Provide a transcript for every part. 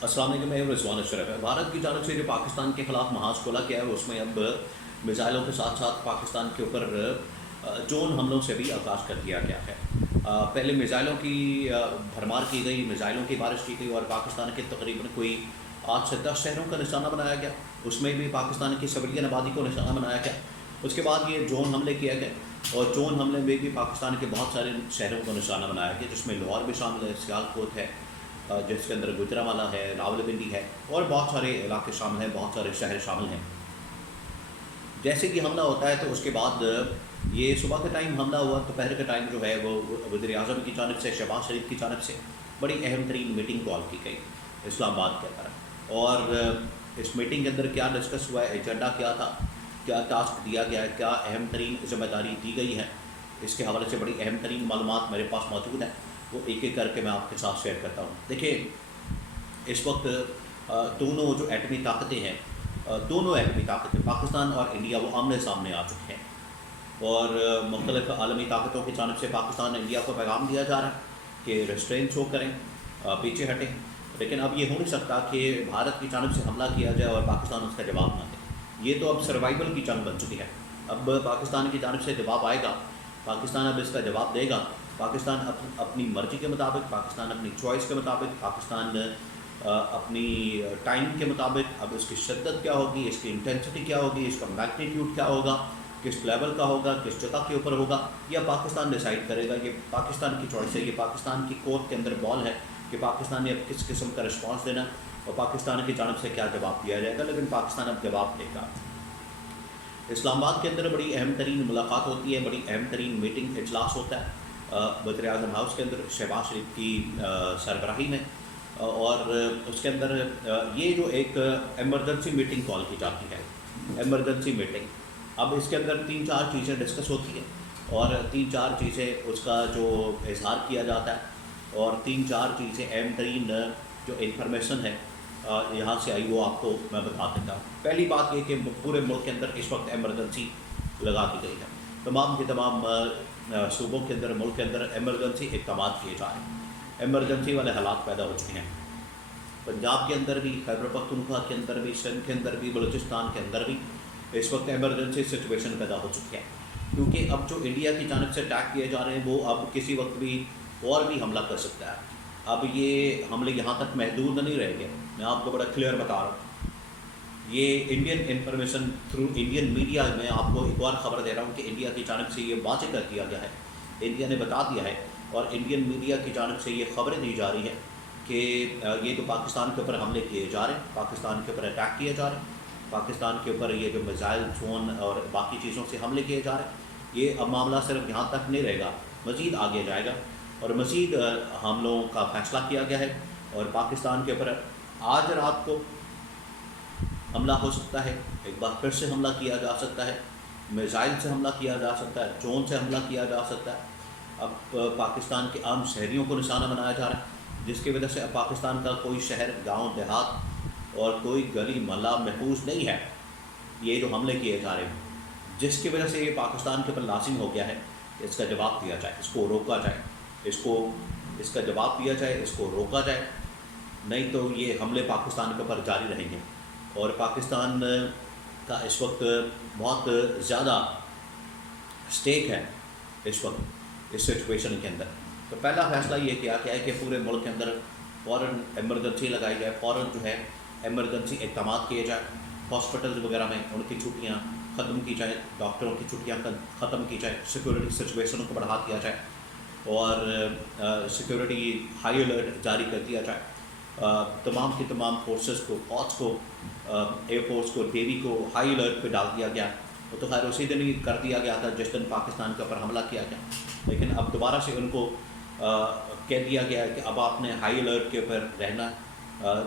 السلام علیکم، میں رضوان اشرف ہے۔ بھارت کی جانب سے جو پاکستان کے خلاف محاذ کھولا گیا ہے، اس میں اب میزائلوں کے ساتھ ساتھ پاکستان کے اوپر ڈرون حملوں سے بھی آغاز کر دیا گیا ہے۔ پہلے میزائلوں کی بھرمار کی گئی، میزائلوں کی بارش کی گئی اور پاکستان کے تقریباً کوئی 8 سے 10 شہروں کا نشانہ بنایا گیا، اس میں بھی پاکستان کی سویلین آبادی کو نشانہ بنایا گیا۔ اس کے بعد یہ ڈرون حملے کیے گئے اور ڈرون حملے میں بھی پاکستان کے بہت سارے شہروں کو نشانہ بنایا گیا، جس میں لاہور بھی شامل ہے، سیالکوٹ ہے، جس کے اندر گجرانوالہ ہے، راولپنڈی ہے اور بہت سارے علاقے شامل ہیں، بہت سارے شہر شامل ہیں۔ جیسے کہ حملہ ہوتا ہے تو اس کے بعد یہ صبح کے ٹائم حملہ ہوا، دوپہر کے ٹائم جو ہے وہ وزیر اعظم کی جانب سے، شہباز شریف کی جانب سے بڑی اہم ترین میٹنگ کال کی گئی اسلام آباد کے اندر۔ اور اس میٹنگ کے اندر کیا ڈسکس ہوا ہے، ایجنڈا کیا تھا، کیا ٹاسک دیا گیا ہے، کیا اہم ترین ذمہ داری دی گئی ہے، اس کے حوالے سے بڑی اہم ترین معلومات میرے پاس موجود ہیں، وہ ایک ایک کر کے میں آپ کے ساتھ شیئر کرتا ہوں۔ دیکھیے، اس وقت دونوں جو ایٹمی طاقتیں ہیں، دونوں ایٹمی طاقتیں پاکستان اور انڈیا وہ آمنے سامنے آ چکے ہیں، اور مختلف عالمی طاقتوں کی جانب سے پاکستان انڈیا کو پیغام دیا جا رہا ہے کہ ریسٹرین شو کریں، پیچھے ہٹیں۔ لیکن اب یہ ہو نہیں سکتا کہ بھارت کی جانب سے حملہ کیا جائے اور پاکستان اس کا جواب نہ دے۔ یہ تو اب سروائیول کی جنگ بن چکی ہے۔ اب پاکستان کی جانب سے جواب آئے گا، پاکستان اب اس کا جواب دے گا۔ پاکستان اپنی مرضی کے مطابق، پاکستان اپنی چوائس کے مطابق، پاکستان اپنی ٹائم کے مطابق اب اس کی شدت کیا ہوگی، اس کی انٹینسٹی کیا ہوگی، اس کا میگنیٹیوڈ کیا ہوگا، کس لیول کا ہوگا، کس جگہ کے اوپر ہوگا، یہ پاکستان ڈیسائیڈ کرے گا۔ یہ پاکستان کی چوائس ہے، یہ پاکستان کی کورٹ کے اندر بال ہے کہ پاکستان نے اب کس قسم کا رسپانس دینا اور پاکستان کی جانب سے کیا جواب دیا جائے گا، لیکن پاکستان اب جواب دے گا۔ اسلام آباد کے اندر بڑی اہم ترین ملاقات ہوتی ہے، بڑی اہم ترین میٹنگ اجلاس ہوتا ہے وزیر اعظم ہاؤس کے اندر شہباز شریف کی سربراہی میں، اور اس کے اندر یہ جو ایک ایمرجنسی میٹنگ کال کی جاتی ہے، ایمرجنسی میٹنگ۔ اب اس کے اندر 3-4 چیزیں ڈسکس ہوتی ہیں اور 3-4 چیزیں اس کا جو اظہار کیا جاتا ہے، اور 3-4 چیزیں اہم ترین جو انفارمیشن ہے یہاں سے آئی وہ آپ کو میں بتا دیتا ہوں۔ پہلی بات یہ کہ پورے ملک کے اندر اس وقت ایمرجنسی لگا دی گئی ہے، تمام کے تمام صوبوں کے اندر، ملک کے اندر ایمرجنسی اقدامات کیے جا رہے ہیں، ایمرجنسی والے حالات پیدا ہو چکے ہیں۔ پنجاب کے اندر بھی، خیبر پختونخوا کے اندر بھی، سندھ کے اندر بھی، بلوچستان کے اندر بھی اس وقت ایمرجنسی سچویشن پیدا ہو چکی ہے، کیونکہ اب جو انڈیا کی جانب سے اٹیک کیے جا رہے ہیں وہ اب کسی وقت بھی اور بھی حملہ کر سکتا ہے۔ اب یہ حملے یہاں تک محدود نہیں رہیں گے، میں آپ کو بڑا کلیئر بتا رہا ہوں۔ یہ Indian information through Indian media میں آپ کو ایک اور خبر دے رہا ہوں کہ انڈیا کی جانب سے یہ واضح کر دیا گیا ہے، انڈیا نے بتا دیا ہے، اور انڈین میڈیا کی جانب سے یہ خبریں دی جا رہی ہیں کہ یہ تو پاکستان کے اوپر حملے کیے جا رہے ہیں، پاکستان کے اوپر اٹیک کیے جا رہے ہیں، پاکستان کے اوپر یہ جو میزائل، ڈرون اور باقی چیزوں سے حملے کیے جا رہے ہیں۔ یہ اب معاملہ صرف یہاں تک نہیں رہے گا، مزید آگے جائے گا اور مزید حملوں کا فیصلہ کیا گیا ہے، اور پاکستان کے اوپر آج رات کو حملہ ہو سکتا ہے، ایک بار پھر سے حملہ کیا جا سکتا ہے، میزائل سے حملہ کیا جا سکتا ہے، ڈرون سے حملہ کیا جا سکتا ہے۔ اب پاکستان کے عام شہریوں کو نشانہ بنایا جا رہا ہے، جس کی وجہ سے اب پاکستان کا کوئی شہر، گاؤں، دیہات اور کوئی گلی محلہ محفوظ نہیں ہے۔ یہ جو حملے کیے جا رہے ہیں، جس کی وجہ سے یہ پاکستان کے اوپر لازم ہو گیا ہے کہ اس کا جواب دیا جائے، اس کو روکا جائے، اس کا جواب دیا جائے، اس کو روکا جائے، نہیں تو یہ حملے پاکستان کے اوپر جاری رہیں گے۔ اور پاکستان کا اس وقت بہت زیادہ اسٹیک ہے اس وقت اس سچویشن کے اندر۔ تو پہلا فیصلہ یہ کیا گیا ہے کہ پورے ملک کے اندر فوراً ایمرجنسی لگائی جائے، فوراً جو ہے ایمرجنسی اقدامات کیے جائیں، ہاسپٹل وغیرہ میں ان کی چھٹیاں ختم کی جائیں، ڈاکٹروں کی چھٹیاں ختم کی جائیں، سیکورٹی سچویشن کو بڑھا دیا جائے اور سیکورٹی ہائی الرٹ جاری کر دیا جائے۔ تمام کی تمام فورسز کو، فوج کو، ایئر فورس کو، نیوی کو ہائی الرٹ پہ ڈال دیا گیا۔ وہ تو خیر اسی دن ہی کر دیا گیا تھا جس دن پاکستان کے اوپر حملہ کیا گیا، لیکن اب دوبارہ سے ان کو کہہ دیا گیا ہے کہ اب آپ نے ہائی الرٹ کے اوپر رہنا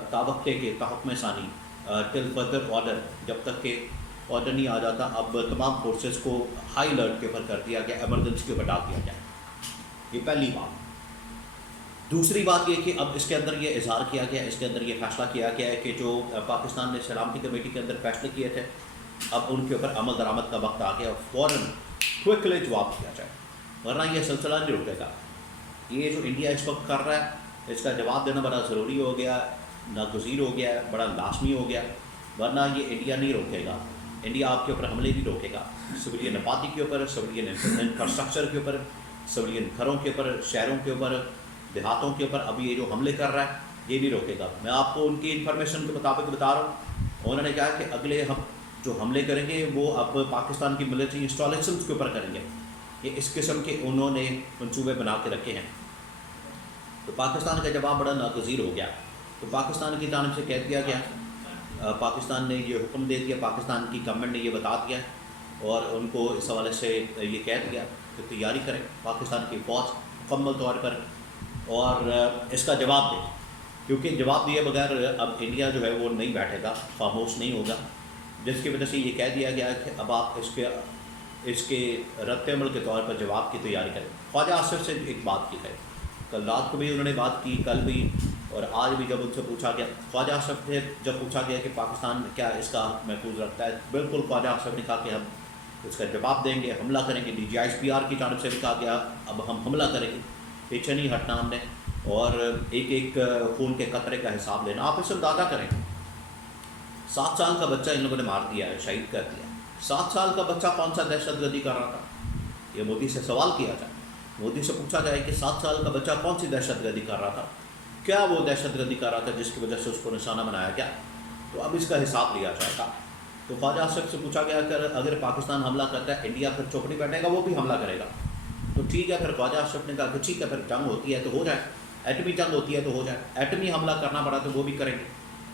تاوقع کے تحکم ثانی ٹل فردر آرڈر، جب تک کہ آرڈر نہیں آ جاتا اب تمام فورسز کو ہائی الرٹ کے اوپر کر دیا گیا، ایمرجنسی کے اوپر ڈال دیا گیا۔ یہ پہلی بات۔ دوسری بات یہ کہ اب اس کے اندر یہ اظہار کیا گیا، اس کے اندر یہ فیصلہ کیا گیا ہے کہ جو پاکستان نے سلامتی کمیٹی کے اندر فیصلے کیے تھے، اب ان کے اوپر عمل درآمد کا وقت آ گیا اور فوراً کوئکلی جواب دیا جائے، ورنہ یہ سلسلہ نہیں رکے گا۔ یہ جو انڈیا اس وقت کر رہا ہے اس کا جواب دینا بڑا ضروری ہو گیا۔ ناگزیر ہو گیا ہے، بڑا لازمی ہو گیا، ورنہ یہ انڈیا نہیں روکے گا، انڈیا آپ کے اوپر حملے نہیں روکے گا، سویلین آبادی کے اوپر، سویلین انفراسٹرکچر کے اوپر، سویلین گھروں کے اوپر، شہروں کے اوپر، دیہاتوں کے اوپر ابھی یہ جو حملے کر رہا ہے یہ نہیں روکے گا۔ میں آپ کو ان کی انفارمیشن کے مطابق بتا رہا ہوں، انہوں نے کہا کہ اگلے ہم جو حملے کریں گے وہ اب پاکستان کی ملٹری انسٹالیشنز کے اوپر کریں گے، یہ اس قسم کے انہوں نے منصوبے بنا کے رکھے ہیں۔ تو پاکستان کا جواب بڑا ناگزیر ہو گیا، تو پاکستان کی جانب سے کہہ دیا گیا، پاکستان نے یہ حکم دے دیا، پاکستان کی گورنمنٹ نے یہ بتا دیا اور ان کو اس حوالے سے یہ کہہ دیا کہ تیاری کریں پاکستان کی فوج مکمل طور پر اور اس کا جواب دیں، کیونکہ جواب دیے بغیر اب انڈیا جو ہے وہ نہیں بیٹھے گا، خاموش نہیں ہوگا، جس کی وجہ سے یہ کہہ دیا گیا کہ اب آپ اس کے رد عمل کے طور پر جواب کی تیاری کریں۔ خواجہ آصف سے ایک بات کی ہے، کل رات کو بھی انہوں نے بات کی، کل بھی اور آج بھی جب ان سے پوچھا گیا، خواجہ آصف سے جب پوچھا گیا کہ پاکستان کیا اس کا حق محفوظ رکھتا ہے، بالکل خواجہ آصف نے کہا کہ ہم اس کا جواب دیں گے، حملہ کریں گے۔ DGISPR کی جانب سے بھی کہا گیا اب ہم حملہ کریں گے، پیچھے نہیں ہٹنا ہم نے، اور ایک ایک خون کے قطرے کا حساب لینا۔ آپ اسے اندازہ کریں، 7 سال کا بچہ ان لوگوں نے مار دیا ہے، شہید کر دیا۔ 7 سال کا بچہ کون سا دہشت گردی کر رہا تھا؟ یہ مودی سے سوال کیا جائے، مودی سے پوچھا جائے کہ 7 سال کا بچہ کون سی دہشت گردی کر رہا تھا، کیا وہ دہشت گردی کر رہا تھا جس کی وجہ سے اس کو نشانہ بنایا گیا؟ تو اب اس کا حساب لیا جائے گا۔ تو خواجہ آصف سے پوچھا گیا کہ اگر پاکستان حملہ کرتا ہے انڈیا پھر چپ نہیں بیٹھے گا، وہ بھی حملہ کرے گا؟ تو ٹھیک ہے، پھر خواجہ آصف نے کہا کہ ٹھیک ہے، پھر جنگ ہوتی ہے تو ہو جائے، ایٹمی جنگ ہوتی ہے تو ہو جائے، ایٹمی حملہ کرنا پڑا تو وہ بھی کریں گے،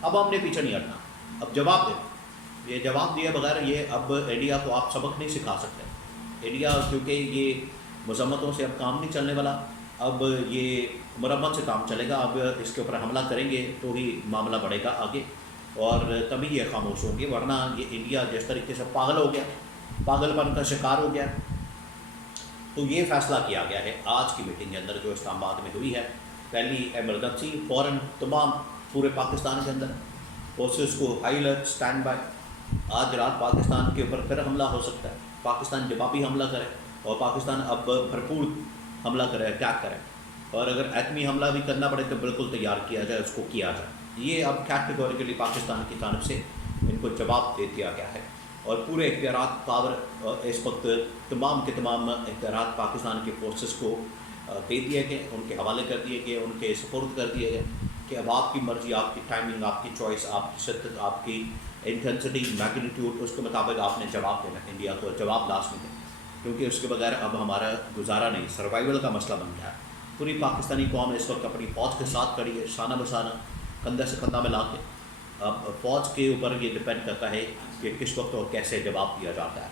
اب ہم نے پیچھے نہیں ہٹنا، اب جواب دیں۔ یہ جواب دیے بغیر یہ اب انڈیا کو آپ سبق نہیں سکھا سکتے، انڈیا کیونکہ یہ مذمتوں سے اب کام نہیں چلنے والا، اب یہ مرمت سے کام چلے گا، اب اس کے اوپر حملہ کریں گے تو ہی معاملہ بڑھے گا آگے، اور تبھی یہ خاموش ہوں گے، ورنہ یہ انڈیا جس طریقے سے پاگل ہو گیا، پاگل پن کا شکار ہو گیا۔ تو یہ فیصلہ کیا گیا ہے آج کی میٹنگ کے اندر جو اسلام آباد میں ہوئی ہے، پہلی ایمرجنسی فوراً تمام پورے پاکستان کے اندر فورسز کو ہائی الرٹ اسٹینڈ بائی، آج رات پاکستان کے اوپر پھر حملہ ہو سکتا ہے، پاکستان جوابی حملہ کرے اور پاکستان اب بھرپور حملہ کرے، اٹیک کرے، اور اگر ایٹمی حملہ بھی کرنا پڑے تو بالکل تیار کیا جائے، اس کو کیا جائے۔ یہ اب کیٹیگوریکلی پاکستان کی جانب سے ان کو جواب دے دیا گیا ہے، اور پورے اختیارات پاور اس وقت تمام کے تمام اختیارات پاکستان کے فورسز کو دے دیے گئے، ان کے حوالے کر دیے گئے، ان کے سپورٹ کر دیے گئے کہ اب آپ کی مرضی، آپ کی ٹائمنگ، آپ کی چوائس، آپ کی شدت، آپ کی انٹینسٹی، میگنیٹیوڈ، اس کے مطابق آپ نے جواب دینا ہے، انڈیا کو جواب لازمی ہے، کیونکہ اس کے بغیر اب ہمارا گزارا نہیں، سروائیول کا مسئلہ بن گیا ہے۔ پوری پاکستانی قوم اس وقت اپنی فوج کے ساتھ کھڑی ہے، شانہ بشانہ، کندھے سے کندھا ملا کے۔ اب فوج کے اوپر یہ ڈپینڈ کرتا ہے کہ کس وقت اور کیسے جواب دیا جاتا ہے۔